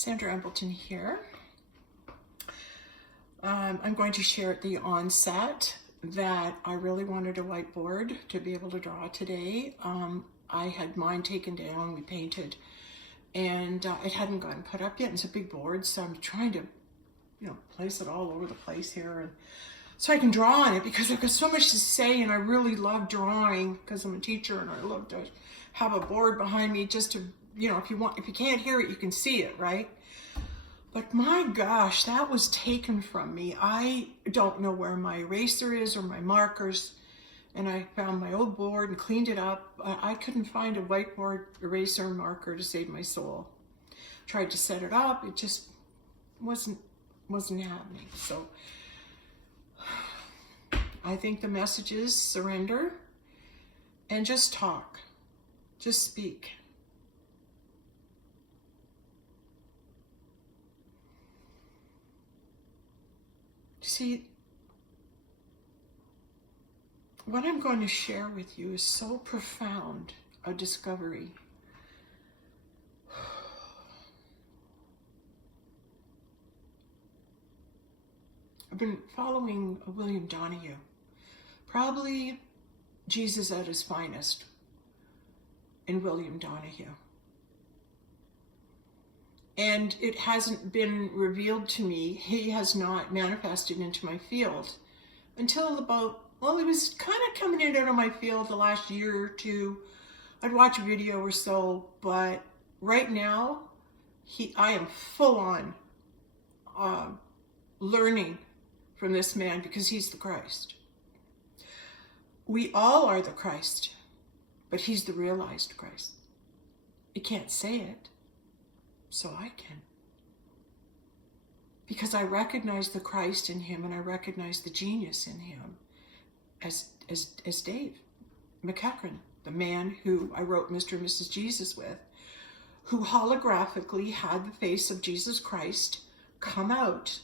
Sandra Embleton here. I'm going to share at the onset that I really wanted a whiteboard to be able to draw today. I had mine taken down, we painted, and it hadn't gotten put up yet. It's a big board, so I'm trying to, place it all over the place here, and so I can draw on it because I've got so much to say, and I really love drawing because I'm a teacher, and I love to have a board behind me just to, if you can't hear it, you can see it, right? But my gosh, that was taken from me. I don't know where my eraser is or my markers. And I found my old board and cleaned it up. I couldn't find a whiteboard, eraser, and marker to save my soul. Tried to set it up. It just wasn't happening. So I think the message is surrender and just talk. Just speak. See, what I'm going to share with you is so profound a discovery. I've been following William Donahue, probably Jesus at his finest in William Donahue. And it hasn't been revealed to me, he has not manifested into my field until it was kind of coming in out of my field the last year or two. I'd watch a video or so, but right now, I am full on learning from this man because he's the Christ. We all are the Christ, but he's the realized Christ. You can't say it. So I can. Because I recognize the Christ in him, and I recognize the genius in him as Dave McEachran, the man who I wrote Mr. and Mrs. Jesus with, who holographically had the face of Jesus Christ come out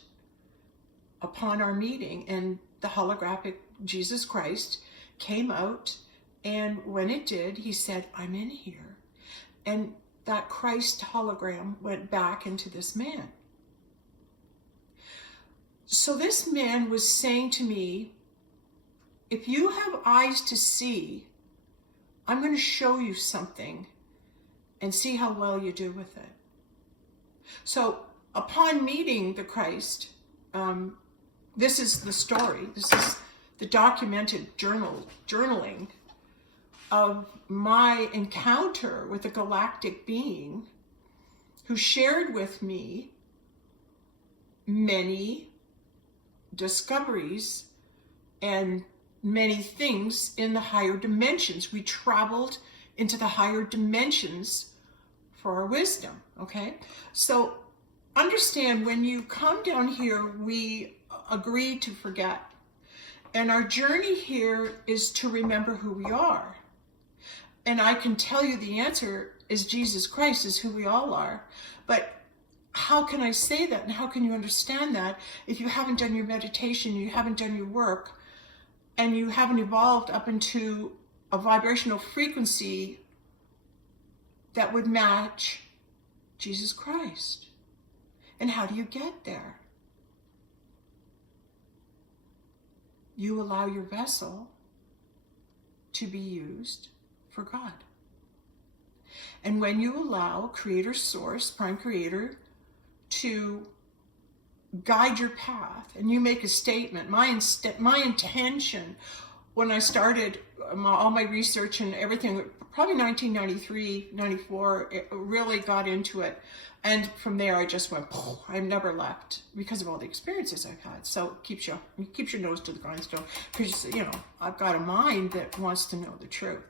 upon our meeting, and the holographic Jesus Christ came out, and when it did, he said, "I'm in here." And that Christ hologram went back into this man. So this man was saying to me, if you have eyes to see, I'm going to show you something and see how well you do with it. So upon meeting the Christ, this is the story. This is the documented journaling of my encounter with a galactic being who shared with me many discoveries and many things in the higher dimensions. We traveled into the higher dimensions for our wisdom, okay? So understand, when you come down here, we agree to forget. And our journey here is to remember who we are. And I can tell you the answer is Jesus Christ is who we all are. But how can I say that? And how can you understand that if you haven't done your meditation, you haven't done your work, and you haven't evolved up into a vibrational frequency that would match Jesus Christ? And how do you get there? You allow your vessel to be used for God. And when you allow Creator Source, Prime Creator, to guide your path, and you make a statement, my intention when I started all my research and everything, probably 1993, 94, it really got into it. And from there, I just went, I've never left because of all the experiences I've had. So it keeps your nose to the grindstone, because, I've got a mind that wants to know the truth.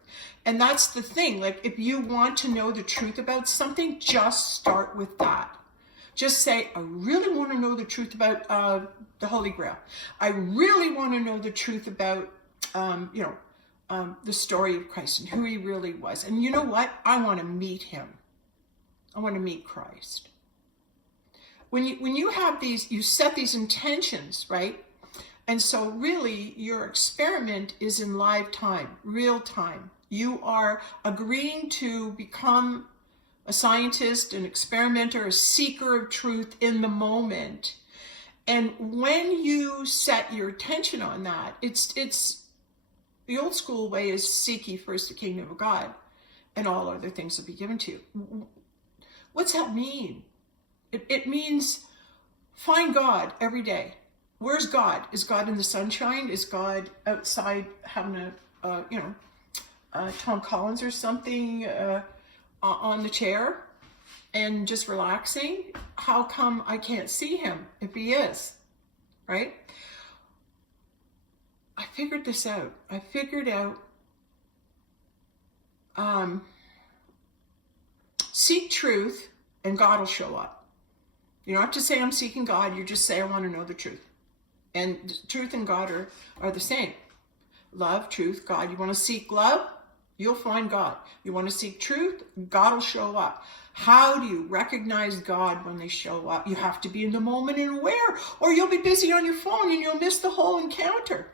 And that's the thing. Like, if you want to know the truth about something, just start with that. Just say, I really want to know the truth about the Holy Grail. I really want to know the truth about, the story of Christ and who he really was. And you know what? I want to meet him. I want to meet Christ. When you have these, you set these intentions, right? And so really your experiment is in live time, real time. You are agreeing to become a scientist, an experimenter, a seeker of truth in the moment. And when you set your attention on that, it's the old school way is seek ye first the kingdom of God, and all other things will be given to you. What's that mean? It means find God every day. Where's God? Is God in the sunshine? Is God outside having Tom Collins or something on the chair and just relaxing? How come I can't see him if he is, right? I figured this out. I figured out seek truth and God will show up. You don't have to say I'm seeking God. You just say I want to know the truth. And truth and God are the same. Love, truth, God. You want to seek love? You'll find God. You want to seek truth? God will show up. How do you recognize God when they show up? You have to be in the moment and aware, or you'll be busy on your phone and you'll miss the whole encounter.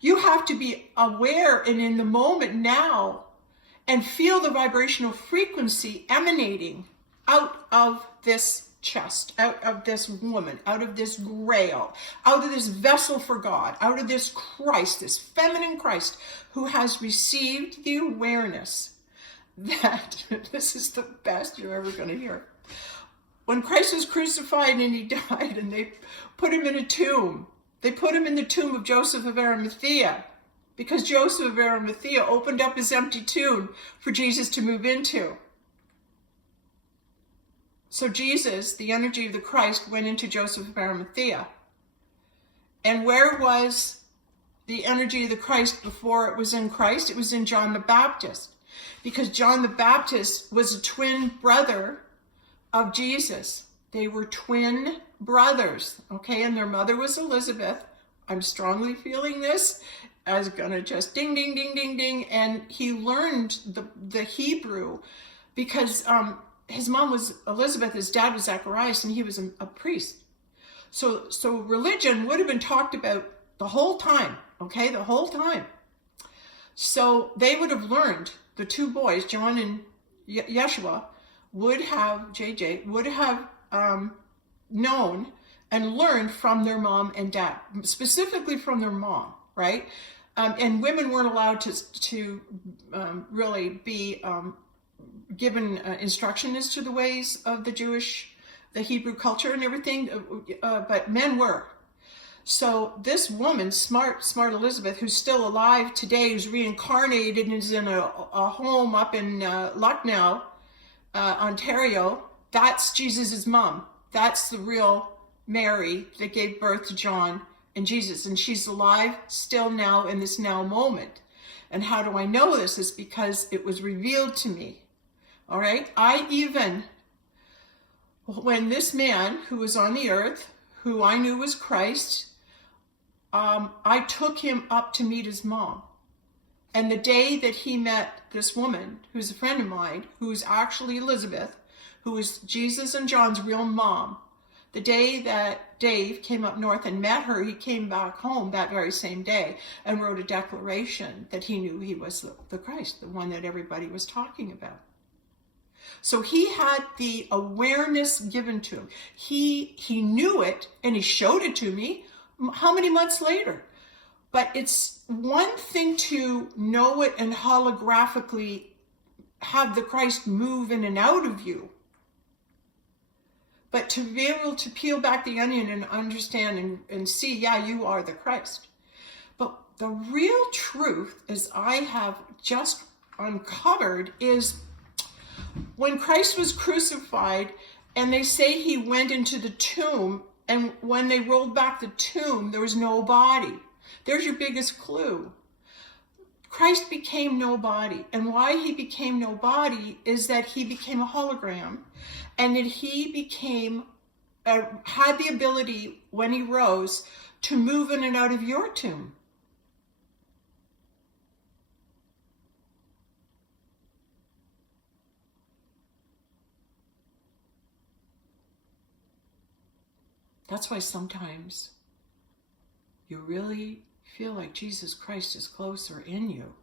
You have to be aware and in the moment now and feel the vibrational frequency emanating out of this chest, out of this woman, out of this grail, out of this vessel for God, out of this Christ, this feminine Christ who has received the awareness that this is the best you're ever going to hear. When Christ was crucified and he died and they put him in a tomb, they put him in the tomb of Joseph of Arimathea because Joseph of Arimathea opened up his empty tomb for Jesus to move into. So Jesus, the energy of the Christ, went into Joseph of Arimathea. And where was the energy of the Christ before it was in Christ? It was in John the Baptist. Because John the Baptist was a twin brother of Jesus. They were twin brothers, okay? And their mother was Elizabeth. I'm strongly feeling this. I was going to just ding, ding, ding, ding, ding. And he learned the Hebrew because his mom was Elizabeth, his dad was Zacharias, and he was a priest. So religion would have been talked about the whole time, okay? The whole time. So they would have learned, the two boys, John and Yeshua, JJ, would have known and learned from their mom and dad, specifically from their mom, right? And women weren't allowed to really be given instruction as to the ways of the Hebrew culture and everything, but men were. So this woman, smart Elizabeth, who's still alive today, who's reincarnated and is in a home up in Lucknow, Ontario, that's Jesus's mom. That's the real Mary that gave birth to John and Jesus. And she's alive still now in this now moment. And how do I know this? Is because it was revealed to me. All right. When this man who was on the earth, who I knew was Christ, I took him up to meet his mom. And the day that he met this woman, who's a friend of mine, who's actually Elizabeth, who is Jesus and John's real mom, the day that Dave came up north and met her, he came back home that very same day and wrote a declaration that he knew he was the Christ, the one that everybody was talking about. So he had the awareness given to him. He knew it and he showed it to me how many months later. But it's one thing to know it and holographically have the Christ move in and out of you. But to be able to peel back the onion and understand and see, yeah, you are the Christ. But the real truth, as I have just uncovered, is when Christ was crucified and they say he went into the tomb, and when they rolled back the tomb, there was no body. There's your biggest clue. Christ became nobody. And why he became nobody is that he became a hologram, and that he had the ability, when he rose, to move in and out of your tomb. That's why sometimes you really feel like Jesus Christ is closer in you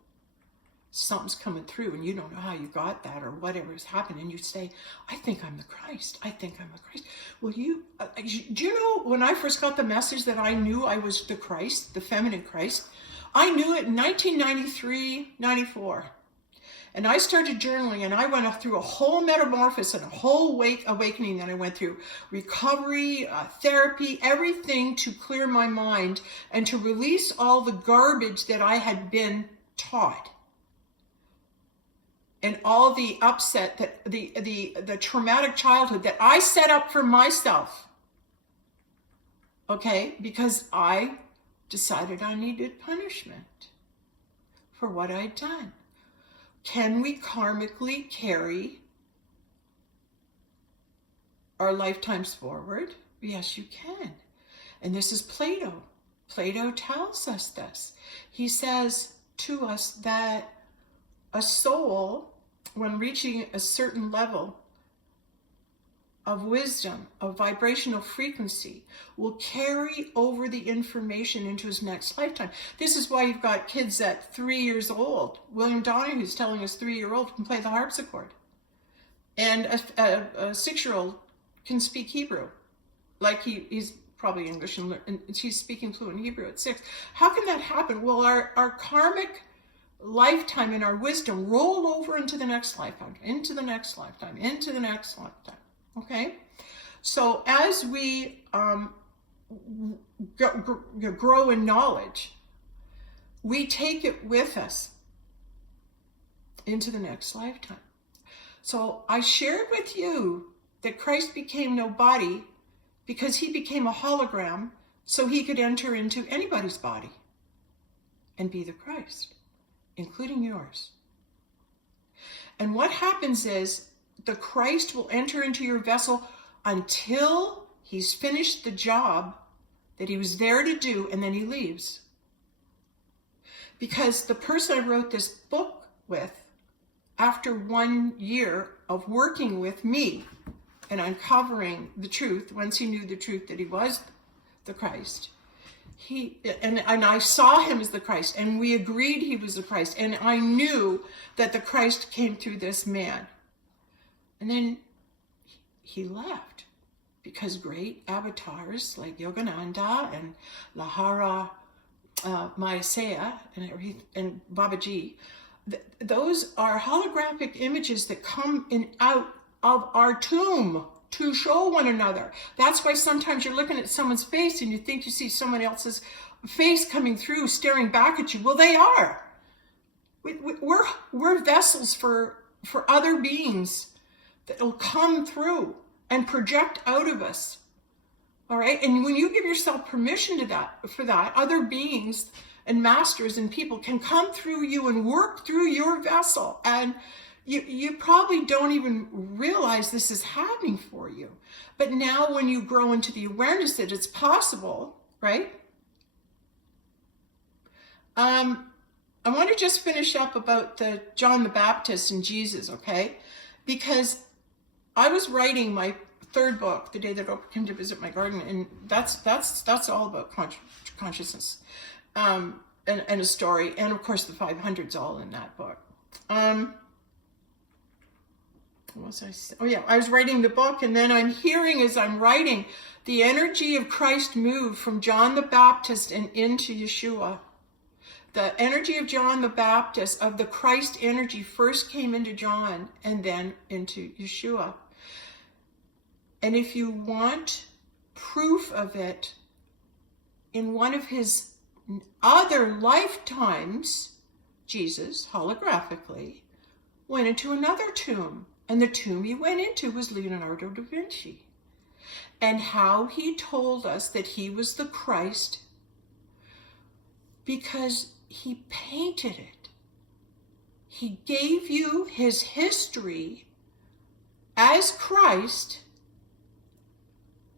something's coming through and you don't know how you got that or whatever has happened, and you say, I think I'm the Christ. I think I'm the Christ. Well, do you know, when I first got the message that I knew I was the Christ, the feminine Christ, I knew it in 1993, 94. And I started journaling, and I went through a whole metamorphosis and a whole awakening that I went through. Recovery, therapy, everything to clear my mind and to release all the garbage that I had been taught. And all the upset, that the traumatic childhood that I set up for myself. Okay? Because I decided I needed punishment for what I'd done. Can we karmically carry our lifetimes forward? Yes, you can. And this is Plato. Plato tells us this. He says to us that a soul, when reaching a certain level of wisdom, of vibrational frequency, will carry over the information into his next lifetime. This is why you've got kids at 3 years old. William Donohue's telling us 3-year-old can play the harpsichord. And a 6-year-old can speak Hebrew. Like he's probably English and he's speaking fluent Hebrew at 6. How can that happen? Well, our karmic lifetime and our wisdom roll over into the next lifetime, into the next lifetime, into the next lifetime. Okay, so as we grow in knowledge, we take it with us into the next lifetime. So I shared with you that Christ became no body because he became a hologram so he could enter into anybody's body and be the Christ, including yours. And what happens is, the Christ will enter into your vessel until he's finished the job that he was there to do, and then he leaves. Because the person I wrote this book with, after 1 year of working with me and uncovering the truth, once he knew the truth that he was the Christ, and I saw him as the Christ, and we agreed he was the Christ, and I knew that the Christ came through this man. And then he left because great avatars like Yogananda and Lahara Mayasaya and Babaji, those are holographic images that come in out of our tomb to show one another. That's why sometimes you're looking at someone's face and you think you see someone else's face coming through, staring back at you. Well, they are. We're vessels for other beings that will come through and project out of us. All right? And when you give yourself permission for that, other beings and masters and people can come through you and work through your vessel. And you probably don't even realize this is happening for you. But now when you grow into the awareness that it's possible, right? I want to just finish up about the John the Baptist and Jesus, okay? Because I was writing my 3rd book, The Day That Oprah Came to Visit My Garden, and that's all about consciousness and a story, and of course the 500's all in that book. What was I saying? Oh yeah, I was writing the book, and then I'm hearing as I'm writing the energy of Christ move from John the Baptist and into Yeshua. The energy of John the Baptist, of the Christ energy, first came into John and then into Yeshua. And if you want proof of it, in one of his other lifetimes, Jesus, holographically, went into another tomb. And the tomb he went into was Leonardo da Vinci. And how he told us that he was the Christ, because he painted it. He gave you his history as Christ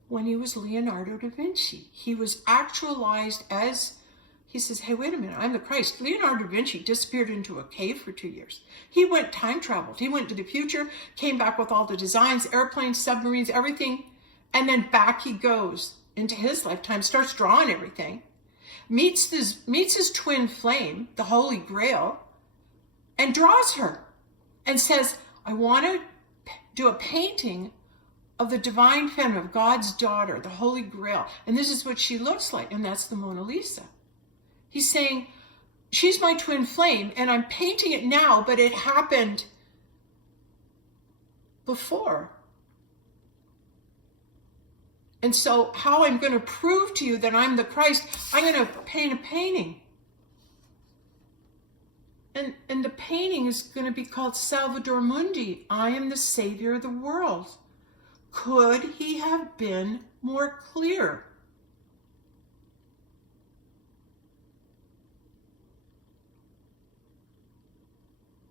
when he was Leonardo da Vinci. He was actualized as, he says, hey, wait a minute, I'm the Christ. Leonardo da Vinci disappeared into a cave for 2 years. He went time traveled. He went to the future, came back with all the designs, airplanes, submarines, everything, and then back he goes into his lifetime, starts drawing everything, meets his twin flame, the Holy Grail, and draws her and says, I want to do a painting of the divine feminine, of God's daughter, the Holy Grail. And this is what she looks like. And that's the Mona Lisa. He's saying, she's my twin flame and I'm painting it now, but it happened before. And so how I'm going to prove to you that I'm the Christ, I'm going to paint a painting. And the painting is going to be called Salvator Mundi. I am the Savior of the world. Could he have been more clear?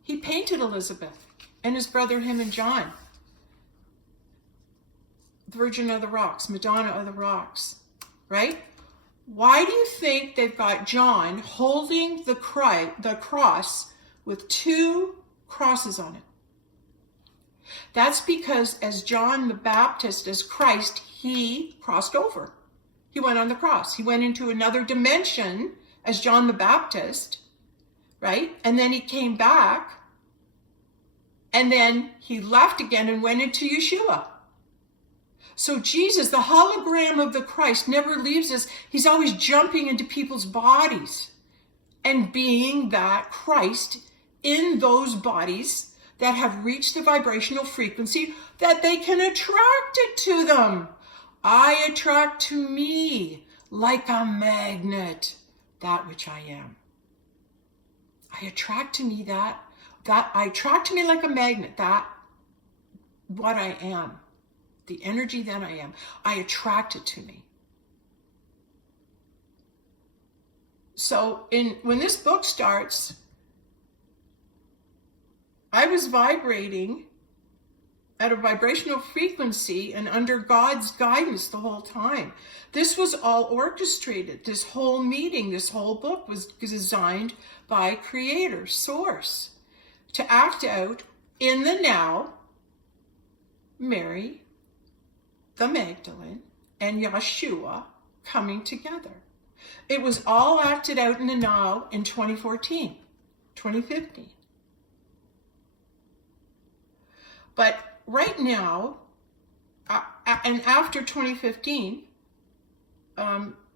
He painted Elizabeth and his brother, him and John. Virgin of the Rocks, Madonna of the Rocks, right? Why do you think they've got John holding the cross with two crosses on it? That's because as John the Baptist, as Christ, he crossed over. He went on the cross. He went into another dimension as John the Baptist, right? And then he came back, and then he left again and went into Yeshua. So Jesus, the hologram of the Christ, never leaves us. He's always jumping into people's bodies and being that Christ in those bodies that have reached the vibrational frequency that they can attract it to them. I attract to me like a magnet that which I am. I attract to me that I attract to me like a magnet that what I am. The energy that I am, I attract it to me. So when this book starts, I was vibrating at a vibrational frequency and under God's guidance the whole time. This was all orchestrated. This whole meeting, this whole book was designed by Creator, Source, to act out in the now, Mary, the Magdalene, and Yeshua coming together. It was all acted out in the now in 2014, 2015. But right now, and after 2015,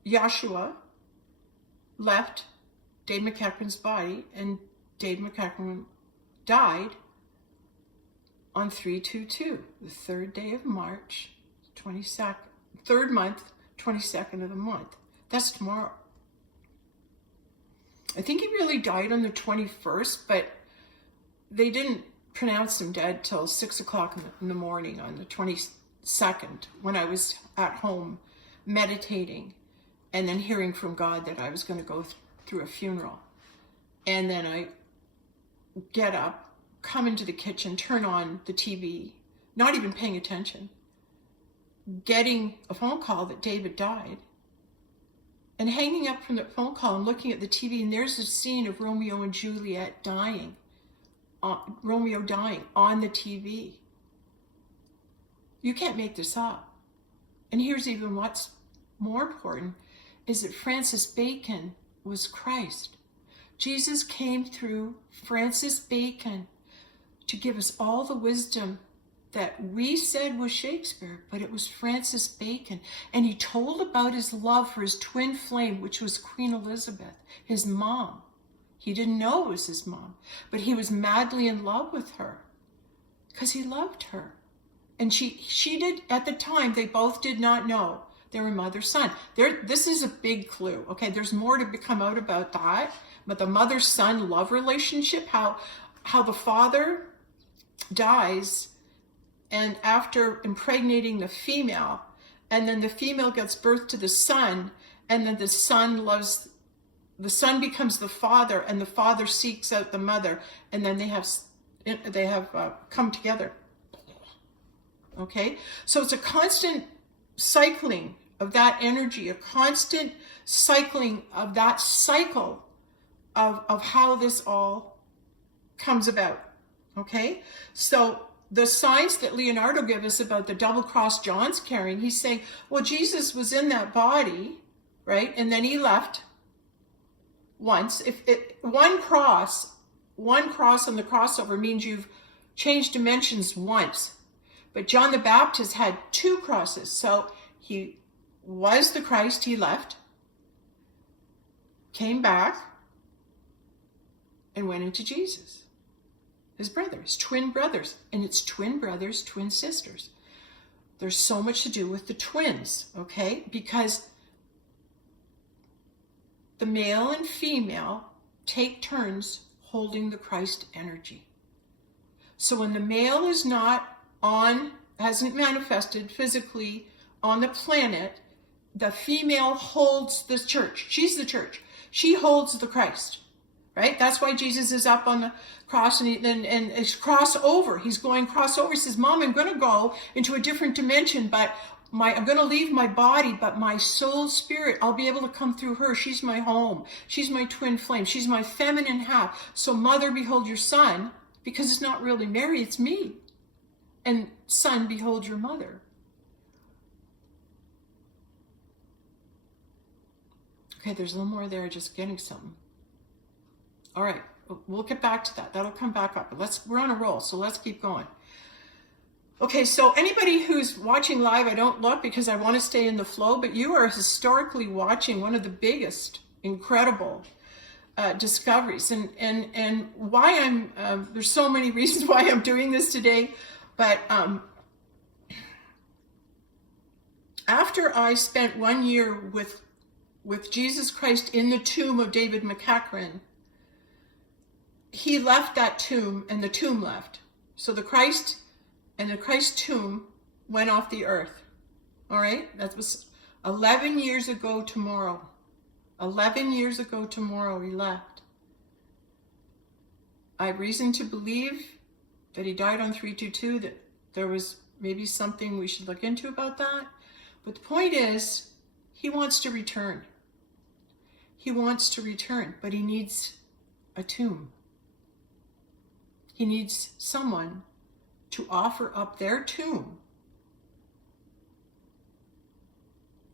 Yeshua left Dave McEachran's body, and Dave McEachran died on 3/22, the third day of March, 22nd, third month, 22nd of the month. That's tomorrow. I think he really died on the 21st, but they didn't pronounce him dead till 6 o'clock in the morning on the 22nd, when I was at home meditating and then hearing from God that I was going to go through a funeral. And then I get up, come into the kitchen, turn on the TV, not even paying attention, getting a phone call that David died, and hanging up from the phone call and looking at the TV, and there's a scene of Romeo and Juliet dying, Romeo dying on the TV. You can't make this up. And here's even what's more important, is that Francis Bacon was Christ. Jesus came through Francis Bacon to give us all the wisdom that we said was Shakespeare, but it was Francis Bacon. And he told about his love for his twin flame, which was Queen Elizabeth, his mom. He didn't know it was his mom, but he was madly in love with her because he loved her. And she did, at the time, they both did not know they were mother-son. This is a big clue, okay? There's more to come out about that, but the mother-son love relationship, how the father dies, and after impregnating the female, and then the female gives birth to the son, and then the son becomes the father, and the father seeks out the mother, and then they have come together. Okay, so it's a constant cycling of that energy, a constant cycling of that cycle of how this all comes about. Okay, so the signs that Leonardo gives us about the double cross John's carrying, he's saying, well, Jesus was in that body, right? And then he left once. If one cross one cross on the crossover means you've changed dimensions once. But John the Baptist had two crosses. So he was the Christ, he left, came back, and went into Jesus. His brothers, twin brothers. And it's twin brothers, twin sisters. There's so much to do with the twins, okay? Because the male and female take turns holding the Christ energy. So when the male is not hasn't manifested physically on the planet, the female holds the church. She's the church. She holds the Christ, right? That's why Jesus is up on the cross and it's crossover. He's going crossover. He says, Mom, I'm going to go into a different dimension, but I'm going to leave my body, but my soul spirit, I'll be able to come through her. She's my home. She's my twin flame. She's my feminine half. So mother, behold your son, because it's not really Mary, it's me. And son, behold your mother. Okay, there's a little more there, just getting something. All right, we'll get back to that. That'll come back up. But we're on a roll, so let's keep going. Okay, so anybody who's watching live, I don't look because I want to stay in the flow, but you are historically watching one of the biggest, incredible discoveries. And why there's so many reasons why I'm doing this today. But after I spent 1 year with Jesus Christ in the tomb of David McEachran, he left that tomb and the tomb left. So the Christ and the Christ tomb went off the earth. All right? That was 11 years ago tomorrow. 11 years ago tomorrow he left. I have reason to believe that he died on 322, that there was maybe something we should look into about that. But the point is, he wants to return. He wants to return, but he needs a tomb. He needs someone to offer up their tomb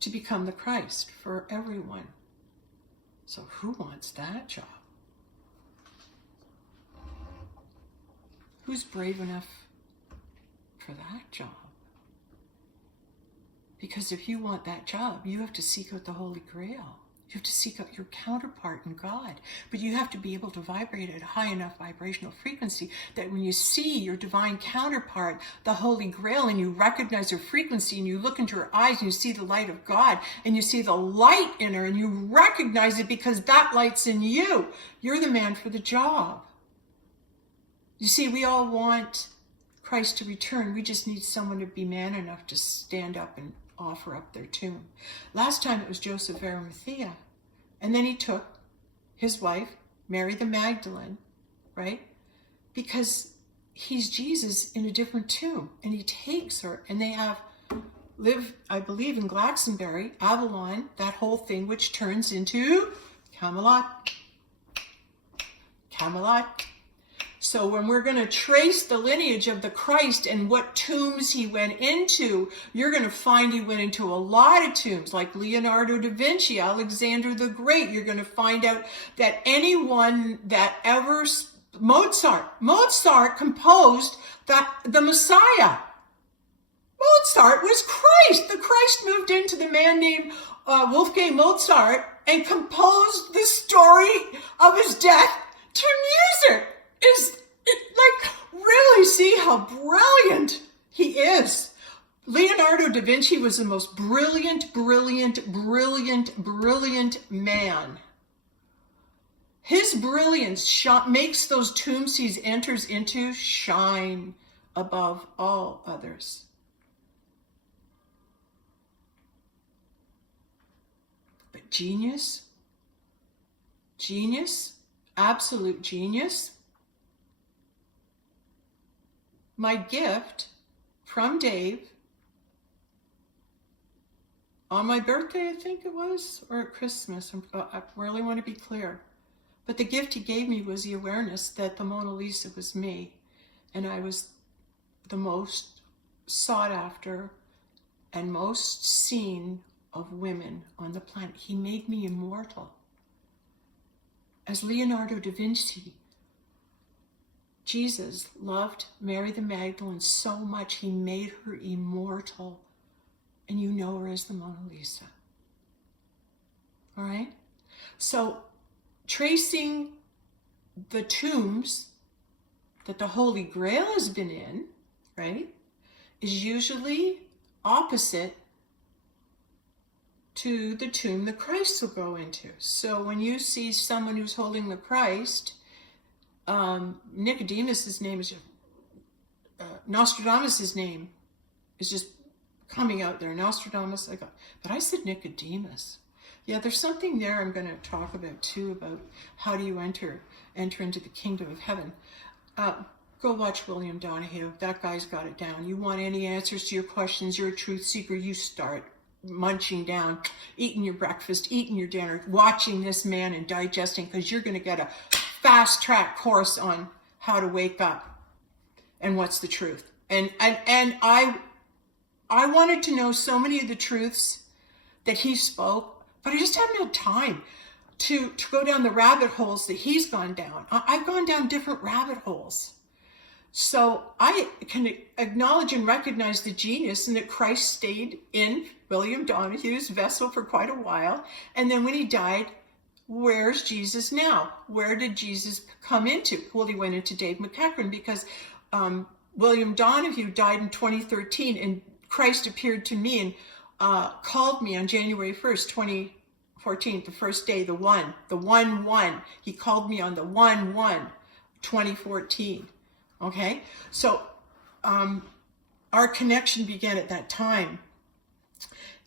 to become the Christ for everyone. So who wants that job? Who's brave enough for that job? Because if you want that job, you have to seek out the Holy Grail. You have to seek out your counterpart in God. But you have to be able to vibrate at a high enough vibrational frequency that when you see your divine counterpart, the Holy Grail, and you recognize her frequency, and you look into her eyes and you see the light of God, and you see the light in her, and you recognize it because that light's in you. You're the man for the job. You see, we all want Christ to return. We just need someone to be man enough to stand up and offer up their tomb. Last time it was Joseph of Arimathea. And then he took his wife, Mary the Magdalene, right? Because he's Jesus in a different tomb. And he takes her, and they live, I believe, in Glastonbury, Avalon, that whole thing, which turns into Camelot. Camelot. So when we're going to trace the lineage of the Christ and what tombs he went into, you're going to find he went into a lot of tombs, like Leonardo da Vinci, Alexander the Great. You're going to find out that anyone that ever, Mozart composed the Messiah. Mozart was Christ. The Christ moved into the man named Wolfgang Mozart and composed the story of his death to music. Really see how brilliant he is. Leonardo da Vinci was the most brilliant man. His brilliance makes those tombs he enters into shine above all others. But genius, absolute genius. My gift from Dave on my birthday, I think it was, or at Christmas. I really want to be clear. But the gift he gave me was the awareness that the Mona Lisa was me, and I was the most sought after and most seen of women on the planet. He made me immortal. As Leonardo da Vinci Jesus loved Mary the Magdalene so much, he made her immortal. And you know her as the Mona Lisa. All right? So, tracing the tombs that the Holy Grail has been in, right, is usually opposite to the tomb the Christ will go into. So when you see someone who's holding the Christ, Nicodemus's name is Nostradamus's name is just coming out there. Nostradamus, but I said Nicodemus. Yeah, there's something there I'm going to talk about too, about how do you enter into the kingdom of heaven. Go watch William Donahue. That guy's got it down. You want any answers to your questions, you're a truth seeker, you start munching down, eating your breakfast, eating your dinner, watching this man and digesting, because you're going to get a fast track course on how to wake up and what's the truth. And I wanted to know so many of the truths that he spoke, but I just haven't had time to go down the rabbit holes that he's gone down. I've gone down different rabbit holes. So I can acknowledge and recognize the genius and that Christ stayed in William Donahue's vessel for quite a while. And then when he died, where's Jesus now? Where did Jesus come into? Well, he went into Dave McEachran, because William Donahue died in 2013 and Christ appeared to me and called me on January 1st, 2014, the first day, the 1-1. He called me on the 1-1, 2014. Okay, so our connection began at that time.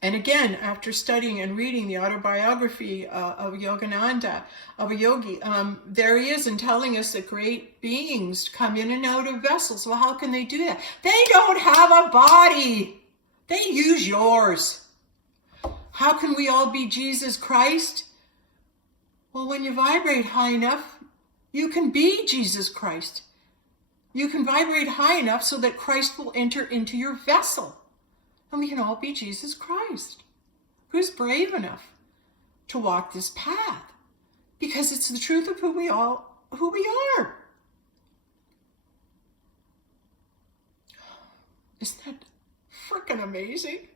And again, after studying and reading the autobiography of Yogananda, of a yogi, there he is and telling us that great beings come in and out of vessels. Well, how can they do that? They don't have a body. They use yours. How can we all be Jesus Christ? Well, when you vibrate high enough, you can be Jesus Christ. You can vibrate high enough so that Christ will enter into your vessel. And we can all be Jesus Christ. Who's brave enough to walk this path? Because it's the truth of who we are. Isn't that freaking amazing?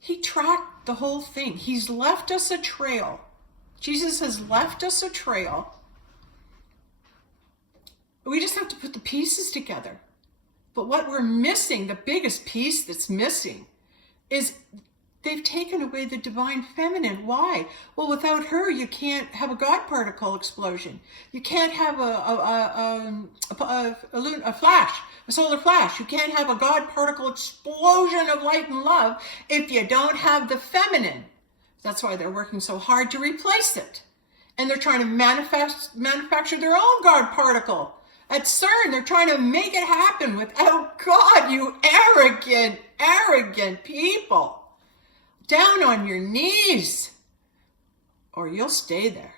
He tracked the whole thing. He's left us a trail. Jesus has left us a trail. We just have to put the pieces together. But what we're missing, the biggest piece that's missing, is they've taken away the divine feminine. Why? Well, without her, you can't have a God particle explosion. You can't have a flash, a solar flash. You can't have a God particle explosion of light and love if you don't have the feminine. That's why they're working so hard to replace it. And they're trying to manufacture their own God particle. At CERN, they're trying to make it happen without God, you arrogant people. Down on your knees, or you'll stay there.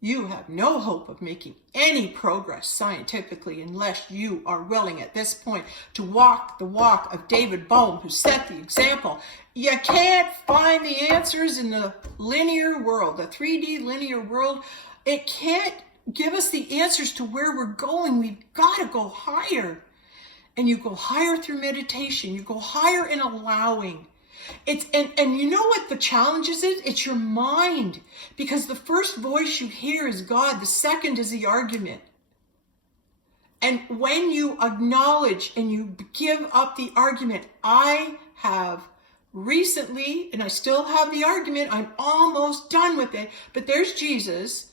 You have no hope of making any progress scientifically unless you are willing at this point to walk the walk of David Bohm, who set the example. You can't find the answers in the linear world, the 3D linear world. It can't give us the answers to where we're going. We've got to go higher. And you go higher through meditation. You go higher in allowing. And you know what the challenge is? It's your mind. Because the first voice you hear is God. The second is the argument. And when you acknowledge and you give up the argument, I have recently, and I still have the argument, I'm almost done with it, but there's Jesus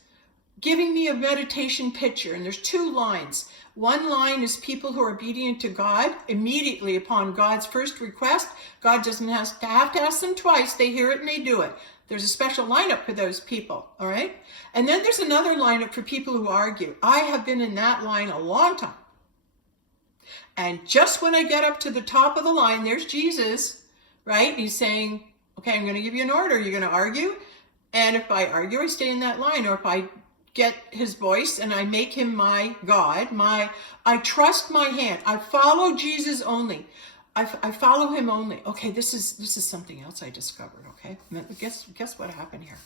giving me a meditation picture, and there's two lines. One line is people who are obedient to God immediately upon God's first request. God doesn't have to ask them twice. They hear it and they do it. There's a special lineup for those people, all right? And then there's another lineup for people who argue. I have been in that line a long time. And just when I get up to the top of the line, there's Jesus, right? He's saying, okay, I'm going to give you an order. You're going to argue. And if I argue, I stay in that line. Or if I get his voice and I make him my God, I trust my hand. I follow Jesus only. I follow him only. Okay, this is something else I discovered, okay? Guess what happened here.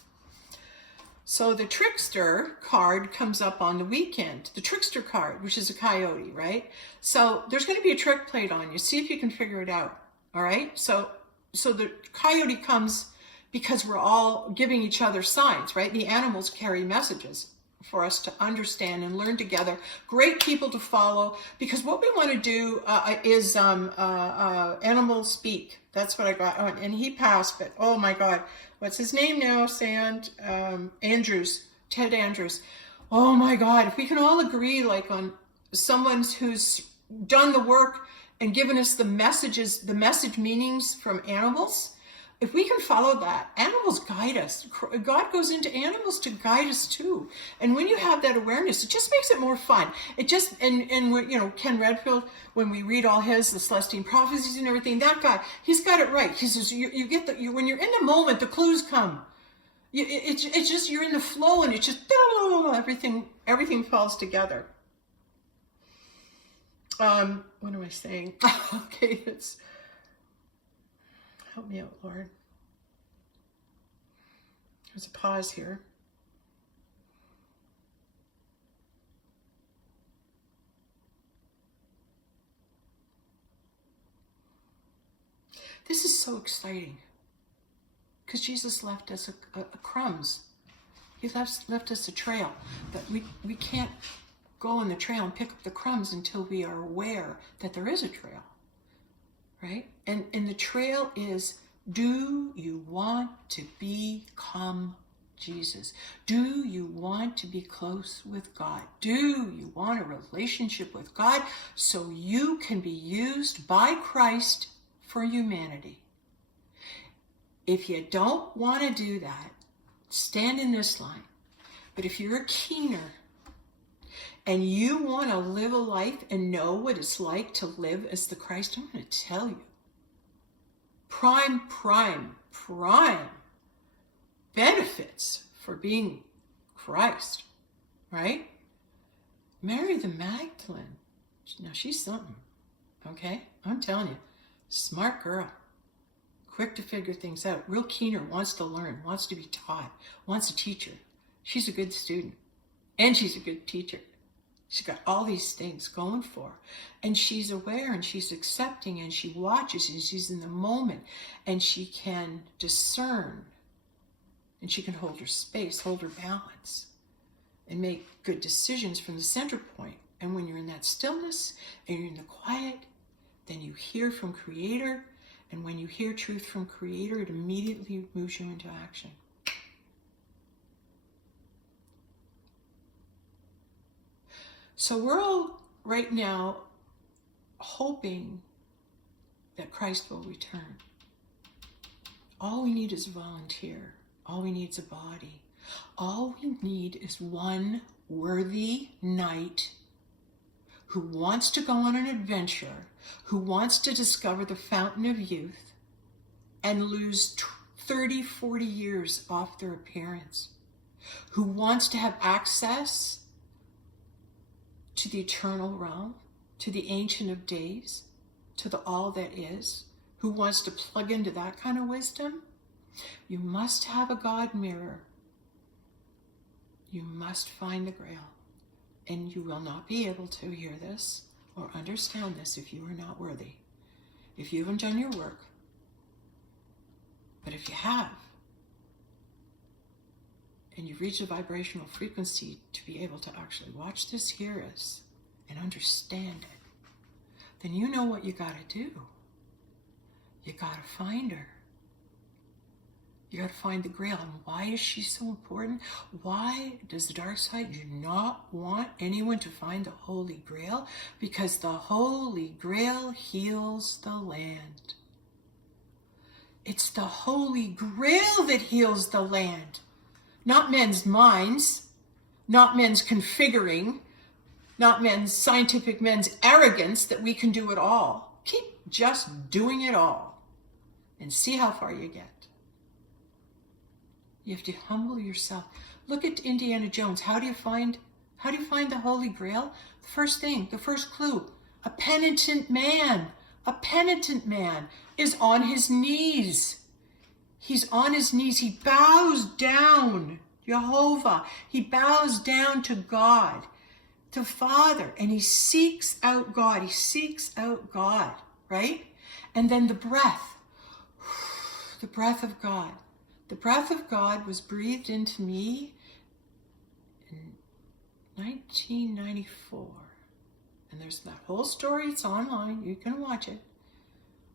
So the trickster card comes up on the weekend. The trickster card, which is a coyote, right? So there's going to be a trick played on you. See if you can figure it out. All right? So the coyote comes because we're all giving each other signs, right? The animals carry messages for us to understand and learn together. Great people to follow, because what we want to do is animal speak. That's what I got. Oh, and he passed, but oh my God. What's his name now? Andrews, Ted Andrews. Oh my God, if we can all agree like on someone who's done the work and given us the messages, the message meanings from animals, if we can follow that, animals guide us. God goes into animals to guide us too. And when you have that awareness, it just makes it more fun. It just, and Ken Redfield, when we read all the Celestine prophecies and everything, that guy, he's got it right. He says, you get when you're in the moment, the clues come. It's just, you're in the flow, and it's just, everything falls together. What am I saying? Okay, help me out, Lord. There's a pause here. This is so exciting, because Jesus left us a crumbs. He left us a trail, but we can't go on the trail and pick up the crumbs until we are aware that there is a trail, right? And the trail is, do you want to become Jesus? Do you want to be close with God? Do you want a relationship with God so you can be used by Christ for humanity? If you don't want to do that, stand in this line. But if you're a keener and you want to live a life and know what it's like to live as the Christ, I'm going to tell you. Prime benefits for being Christ, right? Mary the Magdalene. Now she's something, okay? I'm telling you, smart girl. Quick to figure things out. Real keener, wants to learn, wants to be taught, wants a teacher. She's a good student, and she's a good teacher. She's got all these things going for her. And she's aware, and she's accepting, and she watches, and she's in the moment, and she can discern, and she can hold her space, hold her balance, and make good decisions from the center point. And when you're in that stillness, and you're in the quiet, then you hear from Creator. And when you hear truth from Creator, it immediately moves you into action. So we're all right now hoping that Christ will return. All we need is a volunteer. All we need is a body. All we need is one worthy knight who wants to go on an adventure, who wants to discover the fountain of youth and lose 30, 40 years off their appearance, who wants to have access to the eternal realm, to the Ancient of Days, to the all that is, who wants to plug into that kind of wisdom. You must have a God mirror. You must find the Grail. And you will not be able to hear this or understand this if you are not worthy, if you haven't done your work. But if you have, and you've reached a vibrational frequency to be able to actually watch this, hear us, and understand it, then you know what you got to do. You got to find her. You got to find the Grail. And why is she so important? Why does the dark side do not want anyone to find the Holy Grail? Because the Holy Grail heals the land. It's the Holy Grail that heals the land. Not men's minds, not men's configuring, not men's scientific men's arrogance that we can do it all. Keep just doing it all and see how far you get. You have to humble yourself. Look at Indiana Jones. How do you find the Holy Grail? The first thing, the first clue, a penitent man is on his knees. He's on his knees. He bows down. Jehovah. He bows down to God, to Father, and he seeks out God. He seeks out God, right? And then the breath of God. The breath of God was breathed into me in 1994. And there's that whole story. It's online. You can watch it.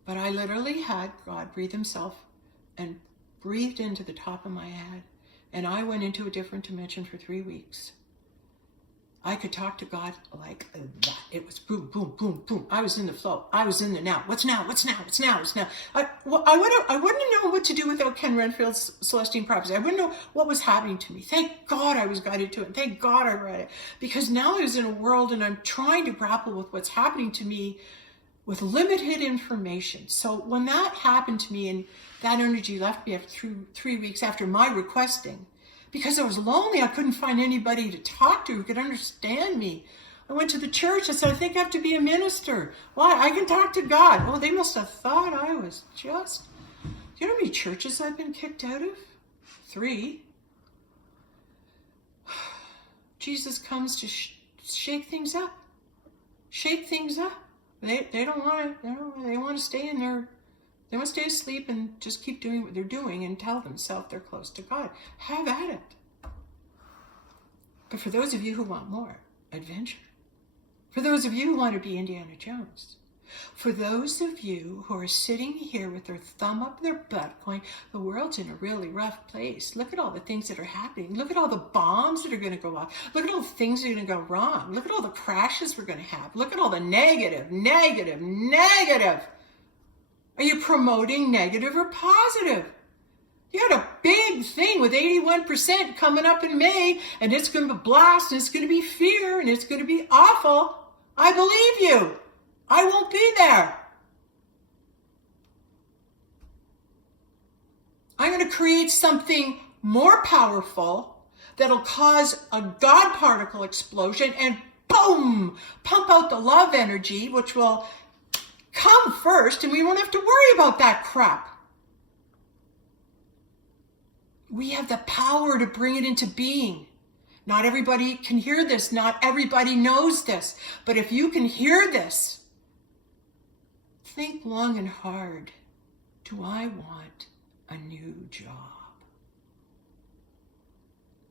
But I literally had God breathe himself and breathed into the top of my head. And I went into a different dimension for 3 weeks. I could talk to God like that. It was boom, boom, boom, boom. I was in the flow. I was in the now. What's now? What's now? What's now? What's now? I wouldn't have known what to do without Ken Renfield's Celestine Prophecy. I wouldn't know what was happening to me. Thank God I was guided to it. Thank God I read it. Because now I was in a world and I'm trying to grapple with what's happening to me with limited information. So when that happened to me and that energy left me after 3 weeks after my requesting, because I was lonely, I couldn't find anybody to talk to who could understand me. I went to the church. I said, I think I have to be a minister. Why? I can talk to God. Oh, they must have thought I was just... Do you know how many churches I've been kicked out of? 3. Jesus comes to shake things up. Shake things up. They don't want to, they want to stay in their... They want to stay asleep and just keep doing what they're doing and tell themselves they're close to God. Have at it. But for those of you who want more adventure, for those of you who want to be Indiana Jones, for those of you who are sitting here with their thumb up their butt going, the world's in a really rough place. Look at all the things that are happening. Look at all the bombs that are going to go off. Look at all the things that are going to go wrong. Look at all the crashes we're going to have. Look at all the negative. Are you promoting negative or positive? You had a big thing with 81% coming up in May, and it's going to be blast, and it's going to be fear, and it's going to be awful. I believe you. I won't be there. I'm going to create something more powerful that'll cause a God particle explosion and boom, pump out the love energy, which will come first, and we won't have to worry about that crap. We have the power to bring it into being. Not everybody can hear this. Not everybody knows this. But if you can hear this, think long and hard. Do I want a new job?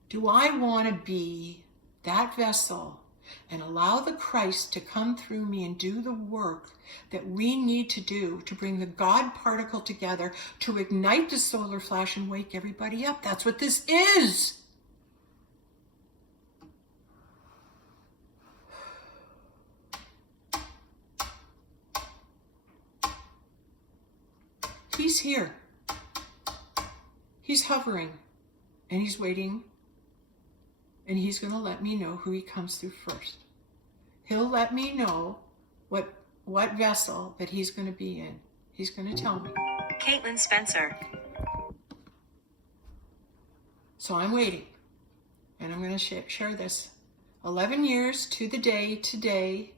Do I want to be that vessel and allow the Christ to come through me and do the work that we need to do to bring the God particle together, to ignite the solar flash and wake everybody up? That's what this is. He's here. He's hovering and he's waiting. And he's going to let me know who he comes through first. He'll let me know what vessel that he's going to be in. He's going to tell me. Caitlin Spencer. So I'm waiting. And I'm going to share this. 11 years to the day today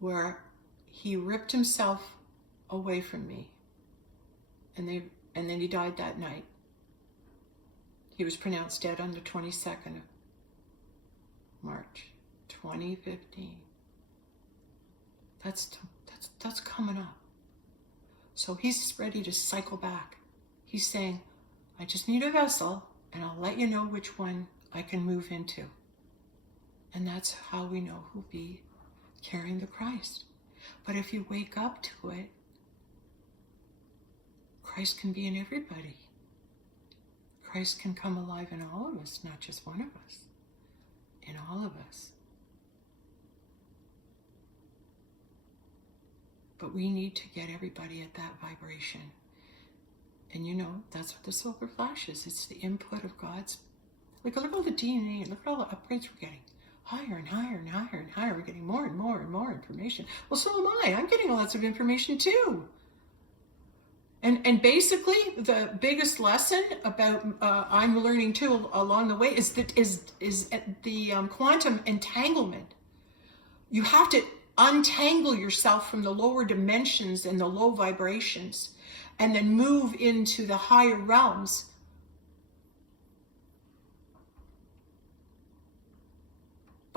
where he ripped himself away from me. And then he died that night. He was pronounced dead on the 22nd of March, 2015. That's coming up. So he's ready to cycle back. He's saying, I just need a vessel, and I'll let you know which one I can move into. And that's how we know who'll be carrying the Christ. But if you wake up to it, Christ can be in everybody. Christ can come alive in all of us, not just one of us. In all of us. But we need to get everybody at that vibration. And you know, that's what the solar flash is. It's the input of God's... Look at all the DNA, look at all the upgrades we're getting. Higher and higher and higher and higher. We're getting more and more and more information. Well, so am I. I'm getting lots of information too. And basically, the biggest lesson about I'm learning too along the way is the quantum entanglement. You have to untangle yourself from the lower dimensions and the low vibrations, and then move into the higher realms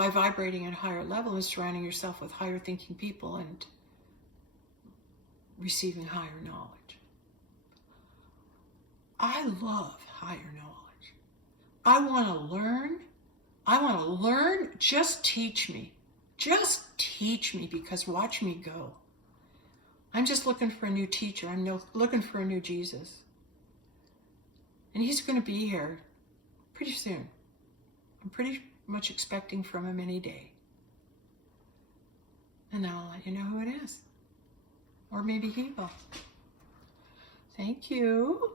by vibrating at a higher level and surrounding yourself with higher thinking people and receiving higher knowledge. I love higher knowledge. I want to learn. I want to learn. Just teach me. Just teach me, because watch me go. I'm just looking for a new teacher. I'm looking for a new Jesus. And he's going to be here pretty soon. I'm pretty much expecting from him any day. And I'll let you know who it is. Or maybe he will. Thank you.